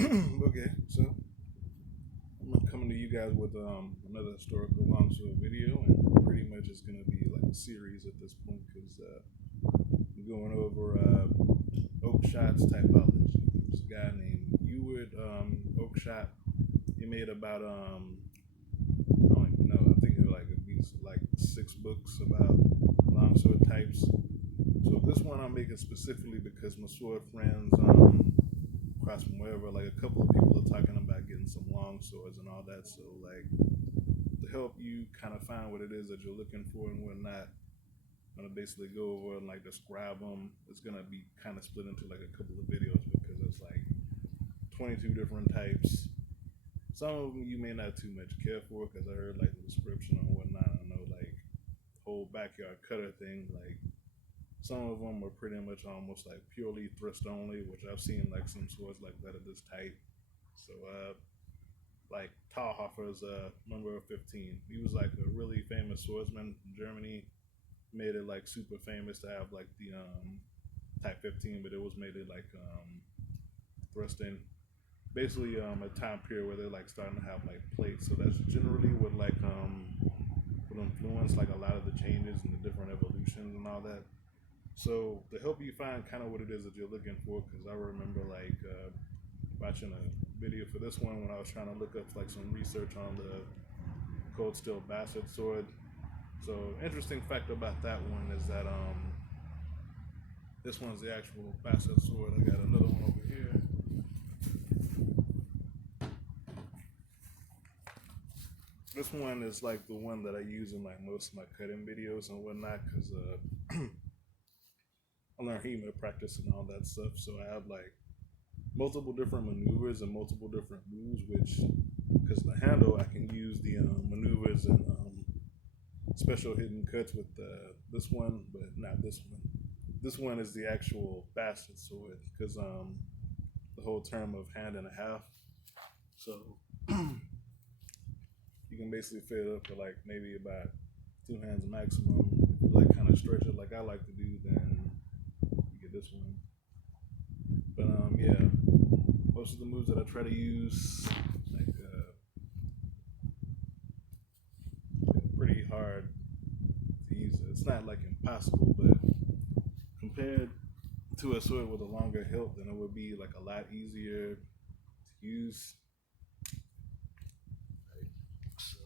Okay, so I'm coming to you guys with another historical longsword video, and pretty much it's gonna be like a series at this point because I'm going over oakshott's typology. There's a guy named oakshott. He made about I don't even know. I think it was like at least like 6 books about longsword types. So this one I'm making specifically because my sword friends across from wherever, like a couple of people are talking about getting some long swords and all that. So like to help you kind of find what it is that you're looking for and whatnot, I'm gonna basically go over and like describe them. It's gonna be kind of split into like a couple of videos because there's like 22 different types. Some of them you may not too much care for because I heard like the description and whatnot. I know like whole backyard cutter thing. Like some of them are pretty much almost like purely thrust only, which I've seen like some swords like that of this type. So like Talhofer's number 15. He was like a really famous swordsman from Germany. Made it like super famous to have like the type 15, but it was made it like thrusting. Basically, a time period where they're like starting to have like plates. So that's generally what like would influence like a lot of the changes and the different evolutions and all that. So to help you find kind of what it is that you're looking for, because I remember like watching a video for this one when I was trying to look up like some research on the cold steel bastard sword. So interesting fact about that one is that this one's the actual bastard sword. I got another one over here. This one is like the one that I use in like most of my cutting videos and whatnot because I learned h.e.m.a practice and all that stuff. So I have like multiple different maneuvers and multiple different moves, which because the handle I can use the maneuvers and special hidden cuts with this one, but not this one. This one is the actual bastard sword because the whole term of hand and a half. So you can basically fit it up to like maybe about 2 hands maximum. If you like kind of stretch it like I like to do, then you get this one. But yeah, most of the moves that I try to use like pretty hard to use it. It's not like impossible, but compared to a sword with a longer hilt, then it would be like a lot easier to use. So,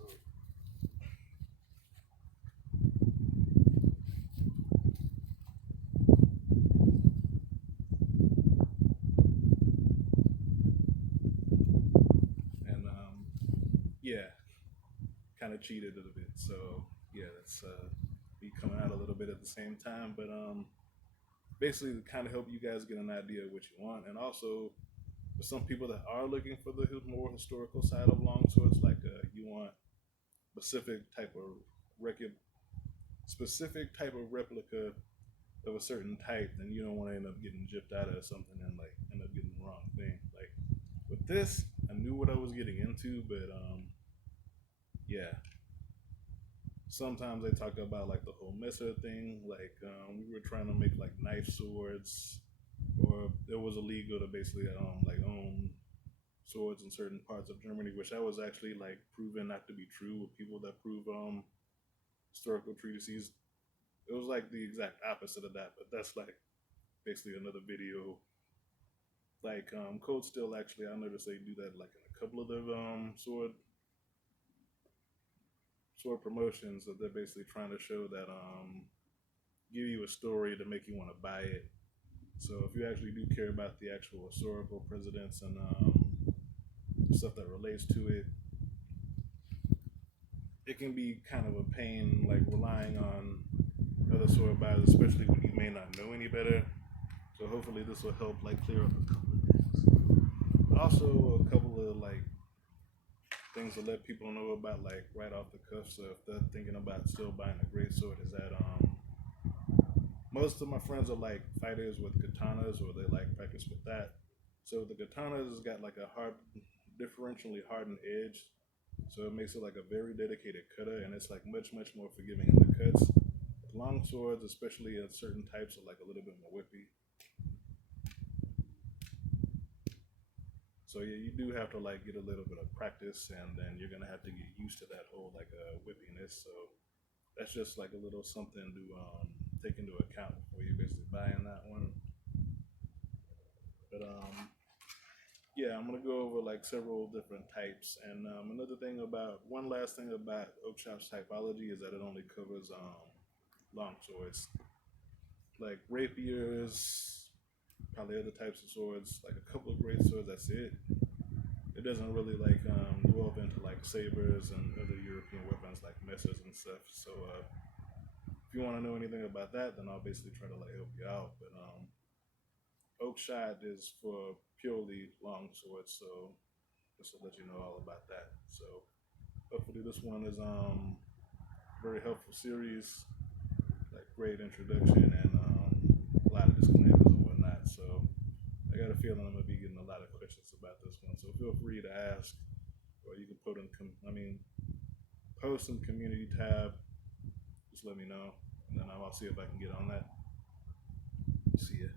and yeah, kind of cheated a little bit. So yeah, that's be coming out a little bit at the same time, but basically to kind of help you guys get an idea of what you want, and also for some people that are looking for the more historical side of longswords, like you want specific type of record, specific type of replica of a certain type, then you don't want to end up getting gypped out of something and like end up getting the wrong thing. Like with this, I knew what I was getting into, but yeah. Sometimes they talk about like the whole messer thing. Like we were trying to make like knife swords, or it was illegal to basically like own swords in certain parts of Germany, which that was actually like proven not to be true with people that prove historical treatises. It was like the exact opposite of that, but that's like basically another video. Like Cold Steel actually, I noticed they do that like in a couple of the sword promotions that they're basically trying to show that give you a story to make you want to buy it. So if you actually do care about the actual historical precedents and stuff that relates to it, it can be kind of a pain, like relying on other sword buyers, especially when you may not know any better. So hopefully this will help like clear up a couple of things. Also, a couple of like things to let people know about like right off the cuff. So if they're thinking about still buying a great sword, is that most of my friends are like fighters with katanas or they like practice with that. So the katanas has got like a hard, differentially hardened edge. So it makes it like a very dedicated cutter and it's like much more forgiving in the cuts. Long swords, especially at certain types, are like a little bit more whippy. So yeah, you do have to like get a little bit of practice, and then you're gonna have to get used to that whole like whippiness. So that's just like a little something to take into account before you're basically buying that one. But yeah, I'm gonna go over like several different types, and another thing about one last thing about Oakshott's typology is that it only covers long swords, like rapiers, probably other types of swords, like a couple of great swords. That's it. It doesn't really like delve into like sabers and other European weapons like messes and stuff. So if you want to know anything about that, then I'll basically try to like help you out. But Oakshott is for purely long swords, so just to let you know all about that. So hopefully this one is very helpful series, like great introduction and a lot of disclaimers and whatnot. So I got a feeling I'm gonna be getting a lot of questions about this one. So feel free to ask, or you can put in post in the community tab. Just let me know, and then I'll see if I can get on that. See ya.